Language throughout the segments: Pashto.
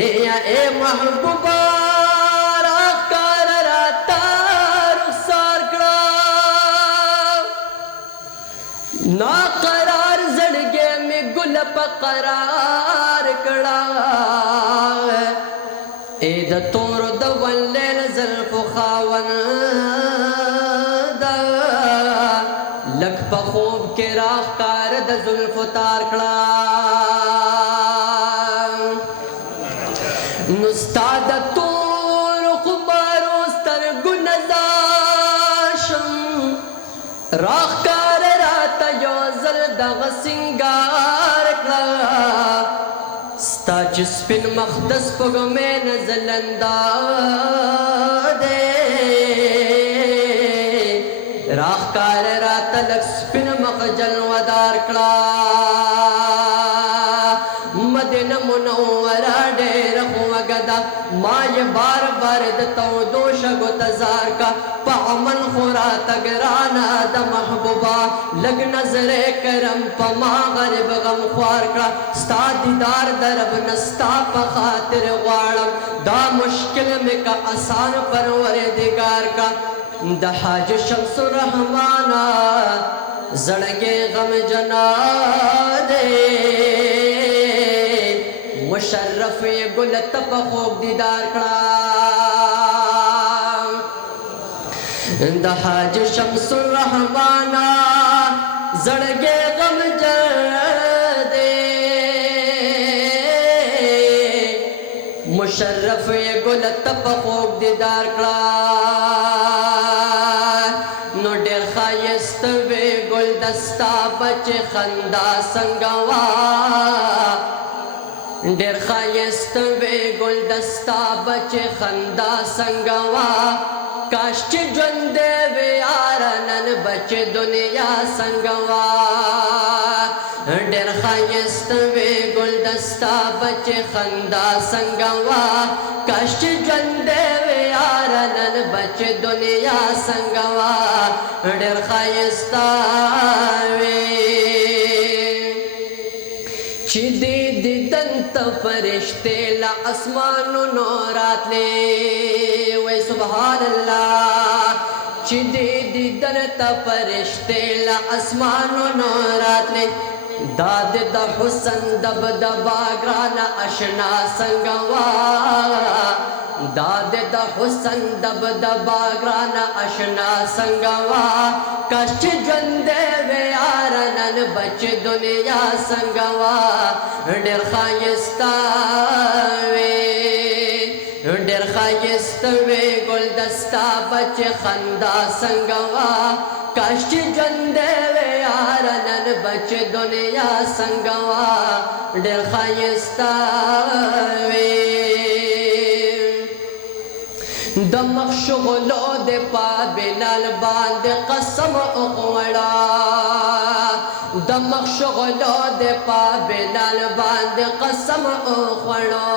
اے محبوبا راکار راتا رخسار کړه ناقرار زړګي مې ګل په قرار کړه اے د تور د ولل زلف خاوند لک په خوب کې راکار د زلف تار کړه نستاد تور خبرو سترګو نزاشم راکار راته یو ځل دغه سنگار کړه ستا چې سپین مخ د سپوږمۍ نه ځلنده دی راکار راته لږ سپین مخ جلوهدار کړه مدینه منوره ډېره خوږه ده ما یې بار بار د تودو شګو تزار کا په عمل خو راته ګرانه د محبوبه لږ نظرې کرم په ما غریب غمخوار کړه ستا دیدار د رب نه ستا په خاطر غواړم دا مشکل مې که آسان پروردګار کا د حاج شمس الرحمانه زړګی غمجنه دی مشرف گل تپ خوب دیدار کړه د حاج شمس الرحمن زړګي غمجن دی مشرف گل تپ خوب دیدار کړه نو ډېر ښایست وی ګل دستا بچ خندا څنګه وا ډېر ښایست وی ګل دستا بچ خندا څنګه وا کاش چې ژوند وی یاره نن بچ دنیا څنګه وا ډېر ښایست وی ګل دستا بچ خندا څنګه وا کاش چې ژوند وی یاره نن بچ دنیا څنګه وا ډېر ښایسته وی چې دې دیدن ته فرشتې له اسمانونو راتلې وای سبحان الله چې دې دیدن ته فرشتې له اسمانونو راتلې دا د حسن دبدبا ګرانه اشنا څنګه وا دا د حسن دبدبا ګرانه اشنا څنګه وا کاش چې ژوند وی یاره نن بچ دنیا څنګه وا ډېر ښایسته وی ډېر ښایسته وی ګل دستا بچ خندا څنګه وا کاش چې ژوند وی یاره نن بچ دنیا څنګه وا ډېر ښایسته وی د مخ شغلو د پا بلال باندې قسم وخوړه د مخ شغلو د پا بلال باندې قسم وخوړه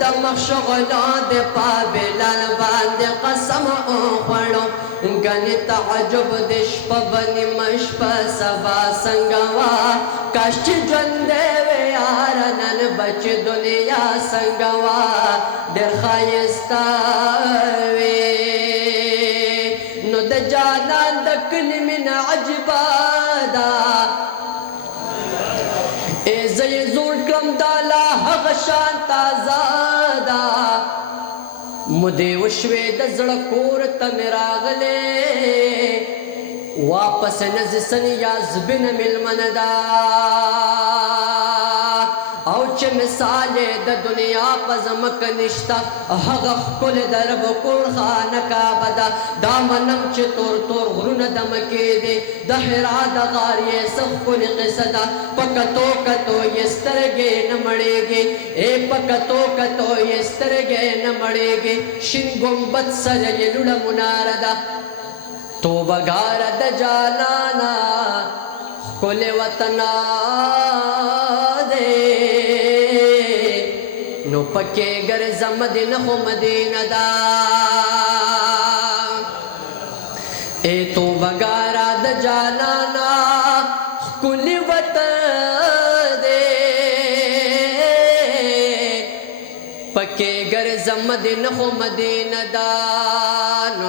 د مخ شغلو د پا بلال باندې قسم وخوړه غني تعجب د شپه بني مشپه سبا څنګه وا کاش چې ژوند وی یاره نن بچ دنیا څنګه وا ډېر ښایسته وی نو د جانان د کلي مینه عجیبه ده ای زه یې زوړ کړم دا لا هغه شان تازه ده مودې وشوې د زړه کور ته مې راغلې واپس نه ځې سنیاز بن مېلمنه ده او چې مثال د دنیا په ځمکه نشته هغه ښکلې د رب کور خانه کعبه ده دا منم چې تور تور غرونه د مکې دي د حرا د غار یې څه ښکلې قصه ده په کتو کتو یې سترګې نه مړېږي ای په کتو کتو یې سترګې نه مړېږي شین ګمبد سره یې لوړه مناره ده توبهګاره د جانانا ښکلې وطنه نو پکې ګرځم مدینه خو مدینه ده ای توبهګاره د جانانا ښکلې وطن دی مکه ګرځم مدینه خو مدینه دا نو